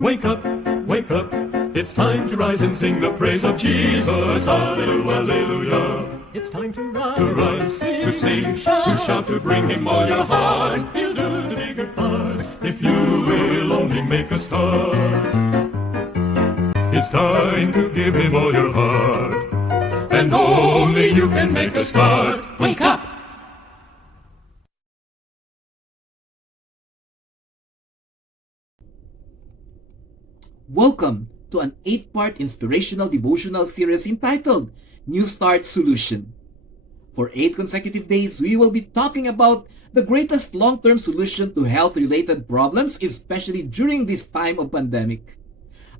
Wake up, wake up, it's time to rise and sing the praise of Jesus. Hallelujah, hallelujah. It's time to rise, to sing, to shout, to bring him all your heart. He'll do the bigger part if you will only make a start. It's time to give him all your heart, and only you can make a start. Wake up! Welcome to an 8-part inspirational devotional series entitled NEWSTART Solution. For 8 consecutive days, we will be talking about the greatest long-term solution to health-related problems, especially during this time of pandemic.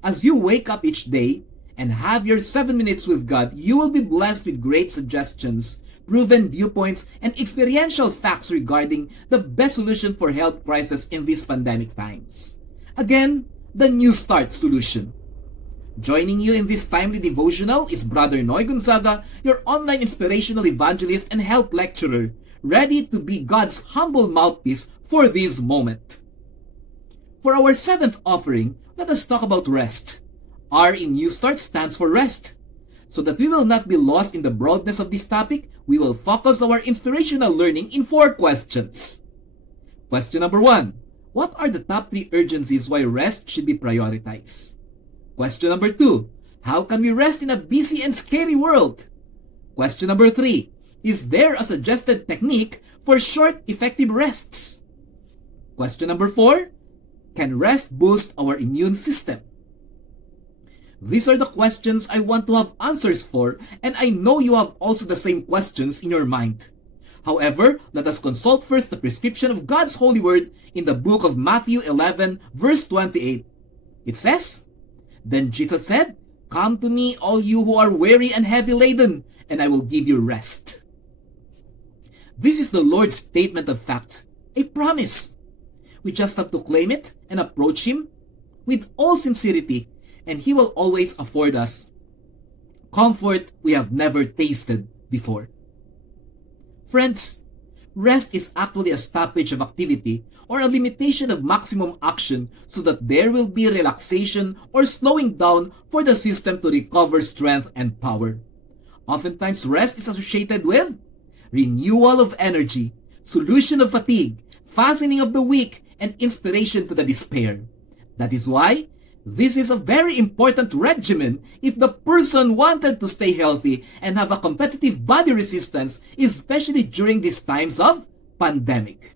As you wake up each day and have your 7 minutes with God, you will be blessed with great suggestions, proven viewpoints, and experiential facts regarding the best solution for health crisis in these pandemic times. Again, the NEWSTART Solution. Joining you in this timely devotional is Brother Noy Gonzaga, your online inspirational evangelist and health lecturer, ready to be God's humble mouthpiece for this moment. For our 7th offering, let us talk about rest. R in NEWSTART stands for rest. So that we will not be lost in the broadness of this topic, we will focus our inspirational learning in 4 questions. Question number 1. What are the top 3 urgencies why rest should be prioritized? Question number 2. How can we rest in a busy and scary world? Question number 3. Is there a suggested technique for short, effective rests? Question number 4. Can rest boost our immune system? These are the questions I want to have answers for, and I know you have also the same questions in your mind. However, let us consult first the prescription of God's holy word in the book of Matthew 11, verse 28. It says, "Then Jesus said, 'Come to me, all you who are weary and heavy laden, and I will give you rest.'" This is the Lord's statement of fact, a promise. We just have to claim it and approach Him with all sincerity, and He will always afford us comfort we have never tasted before. Friends, rest is actually a stoppage of activity or a limitation of maximum action so that there will be relaxation or slowing down for the system to recover strength and power. Oftentimes, rest is associated with renewal of energy, solution of fatigue, fastening of the weak, and inspiration to the despair. That is why this is a very important regimen if the person wanted to stay healthy and have a competitive body resistance, especially during these times of pandemic.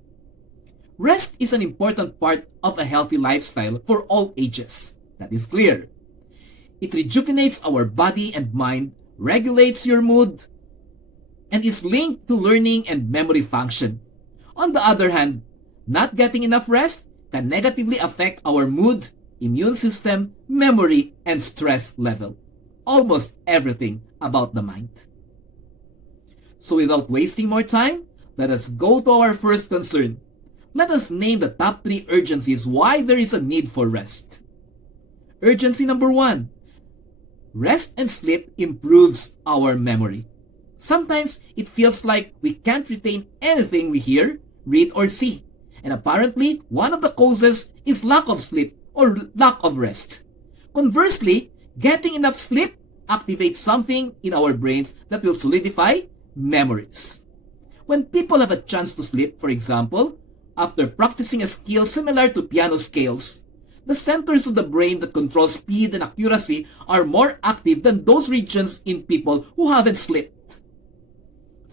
Rest is an important part of a healthy lifestyle for all ages. That is clear. It rejuvenates our body and mind, regulates your mood, and is linked to learning and memory function. On the other hand, not getting enough rest can negatively affect our mood, immune system, memory, and stress level. Almost everything about the mind. So without wasting more time, let us go to our first concern. Let us name the top 3 urgencies why there is a need for rest. Urgency number 1. Rest and sleep improves our memory. Sometimes it feels like we can't retain anything we hear, read, or see. And apparently, one of the causes is lack of sleep or lack of rest. Conversely, getting enough sleep activates something in our brains that will solidify memories. When people have a chance to sleep, for example, after practicing a skill similar to piano scales, the centers of the brain that control speed and accuracy are more active than those regions in people who haven't slept.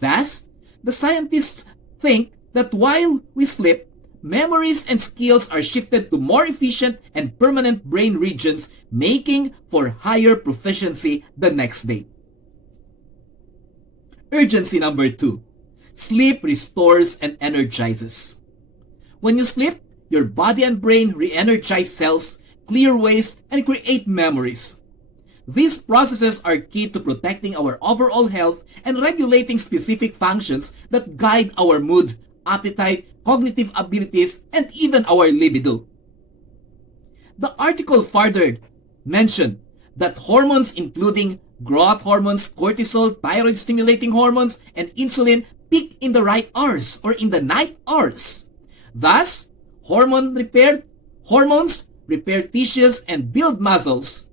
Thus, the scientists think that while we sleep, memories and skills are shifted to more efficient and permanent brain regions, making for higher proficiency the next day. Urgency number 2. Sleep restores and energizes. When you sleep, your body and brain re-energize cells, clear waste, and create memories. These processes are key to protecting our overall health and regulating specific functions that guide our mood, appetite, cognitive abilities, and even our libido. The article further mentioned that hormones including growth hormones, cortisol, thyroid-stimulating hormones, and insulin peak in the right hours or in the night hours. Thus, hormones repair tissues, and build muscles.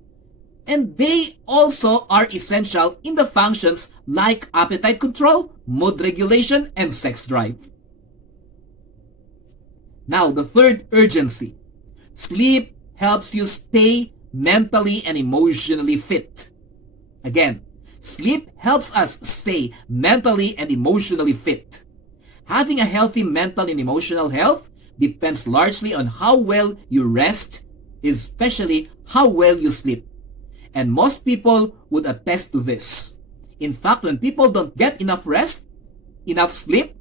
And they also are essential in the functions like appetite control, mood regulation, and sex drive. Now, the third urgency. Sleep helps you stay mentally and emotionally fit. Again, sleep helps us stay mentally and emotionally fit. Having a healthy mental and emotional health depends largely on how well you rest, especially how well you sleep. And most people would attest to this. In fact, when people don't get enough rest, enough sleep,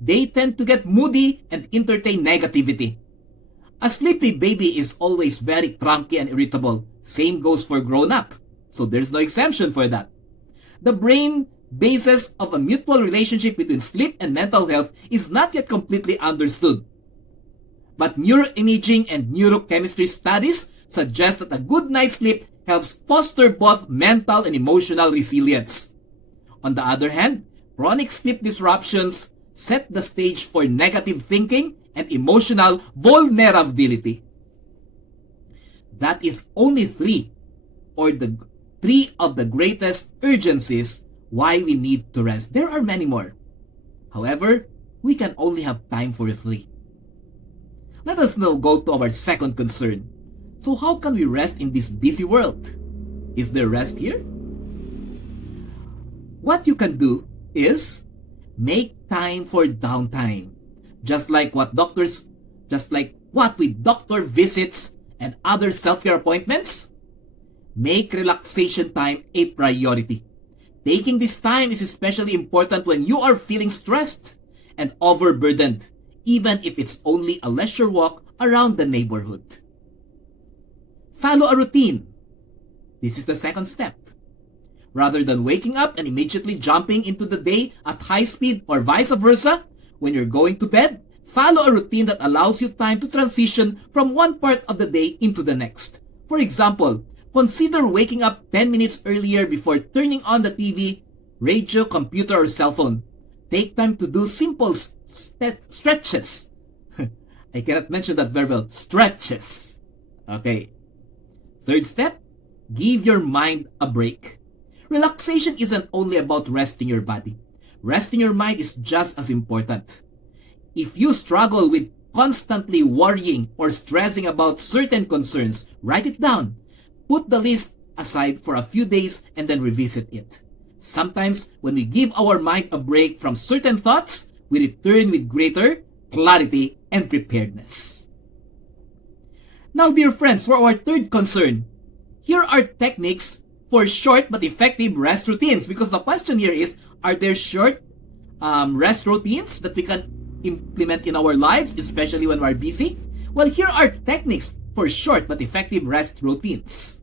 they tend to get moody and entertain negativity. A sleepy baby is always very cranky and irritable. Same goes for grown-up. So there's no exemption for that. The brain basis of a mutual relationship between sleep and mental health is not yet completely understood. But neuroimaging and neurochemistry studies suggest that a good night's sleep helps foster both mental and emotional resilience. On the other hand, chronic sleep disruptions set the stage for negative thinking and emotional vulnerability. That is only three of the greatest urgencies why we need to rest. There are many more. However, we can only have time for three. Let us now go to our second concern. So how can we rest in this busy world? Is there rest here? What you can do is make time for downtime. Just like with doctor visits and other self-care appointments, make relaxation time a priority. Taking this time is especially important when you are feeling stressed and overburdened, even if it's only a leisure walk around the neighborhood. Follow a routine. This is the second step. Rather than waking up and immediately jumping into the day at high speed or vice versa, when you're going to bed, follow a routine that allows you time to transition from one part of the day into the next. For example, consider waking up 10 minutes earlier before turning on the TV, radio, computer, or cell phone. Take time to do simple stretches. I cannot mention that very well. Stretches. Okay. Third step, give your mind a break. Relaxation isn't only about resting your body. Resting your mind is just as important. If you struggle with constantly worrying or stressing about certain concerns, write it down. Put the list aside for a few days and then revisit it. Sometimes, when we give our mind a break from certain thoughts, we return with greater clarity and preparedness. Now, dear friends, for our third concern, here are techniques for short but effective rest routines. Because the question here is, are there short rest routines that we can implement in our lives, especially when we're busy? Well, here are techniques for short but effective rest routines.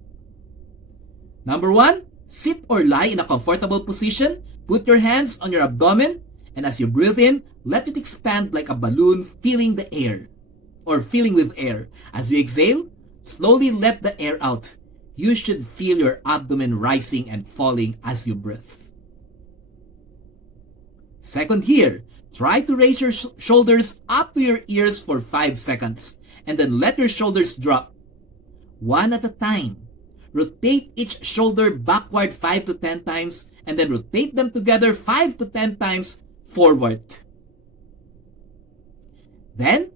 Number one, sit or lie in a comfortable position. Put your hands on your abdomen, and as you breathe in, let it expand like a balloon filling the air, or filling with air. As you exhale, slowly let the air out. You should feel your abdomen rising and falling as you breathe. Second here, try to raise your shoulders up to your ears for 5 seconds, and then let your shoulders drop. One at a time. Rotate each shoulder backward 5 to 10 times, and then rotate them together 5 to 10 times forward. Then,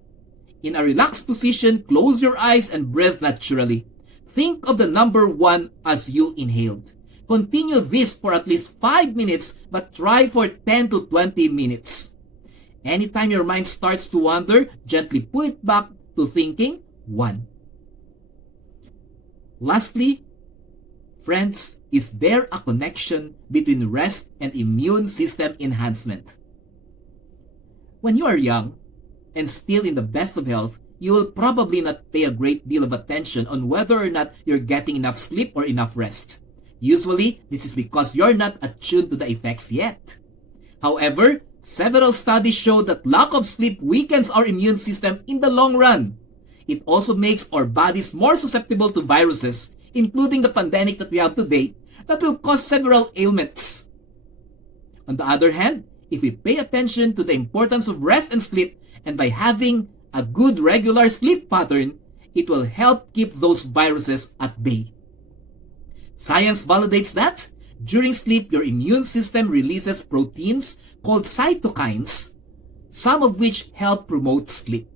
in a relaxed position, close your eyes and breathe naturally. Think of the number 1 as you inhaled. Continue this for at least 5 minutes, but try for 10 to 20 minutes. Anytime your mind starts to wander, gently put it back to thinking 1. Lastly, friends, is there a connection between rest and immune system enhancement? When you are young and still in the best of health, you will probably not pay a great deal of attention on whether or not you're getting enough sleep or enough rest. Usually, this is because you're not attuned to the effects yet. However, several studies show that lack of sleep weakens our immune system in the long run. It also makes our bodies more susceptible to viruses, including the pandemic that we have today, that will cause several ailments. On the other hand, if we pay attention to the importance of rest and sleep, and by having a good regular sleep pattern, it will help keep those viruses at bay. Science validates that during sleep, your immune system releases proteins called cytokines, some of which help promote sleep.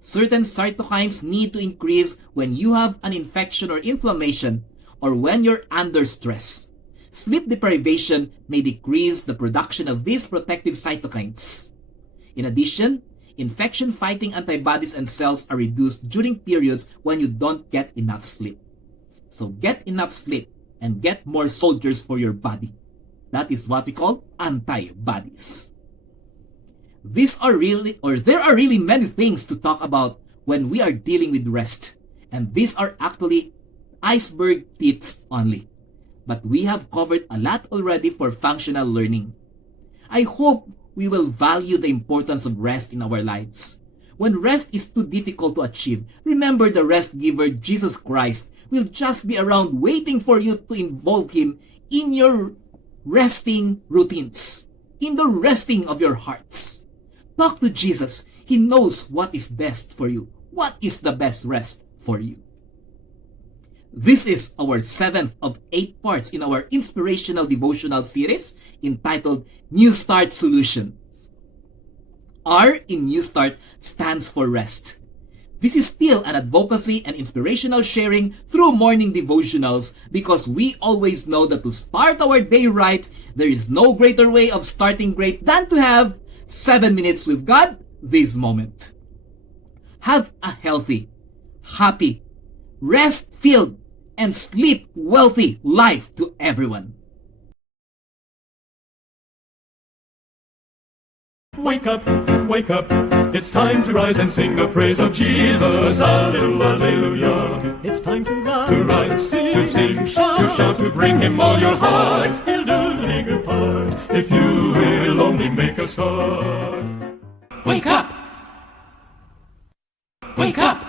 Certain cytokines need to increase when you have an infection or inflammation, or when you're under stress. Sleep deprivation may decrease the production of these protective cytokines. In addition, infection-fighting antibodies and cells are reduced during periods when you don't get enough sleep. So get enough sleep and get more soldiers for your body. That is what we call antibodies. There are really many things to talk about when we are dealing with rest, and these are actually iceberg tips only. But we have covered a lot already for functional learning. I hope we will value the importance of rest in our lives. When rest is too difficult to achieve, remember the rest giver, Jesus Christ, will just be around waiting for you to involve Him in your resting routines, in the resting of your hearts. Talk to Jesus. He knows what is best for you. What is the best rest for you? This is our 7th of 8 parts in our inspirational devotional series entitled NEWSTART Solution. R in NEWSTART stands for rest. This is still an advocacy and inspirational sharing through morning devotionals because we always know that to start our day right, there is no greater way of starting great than to have 7 minutes with God this moment. Have a healthy, happy, rest-filled, and sleep-wealthy life to everyone. Wake up, wake up, it's time to rise and sing the praise of Jesus. Hallelujah, hallelujah. It's time to rise, to sing, to shout, to bring Him all your heart. He'll do the bigger part, if you will only make a start. Wake up! Wake up!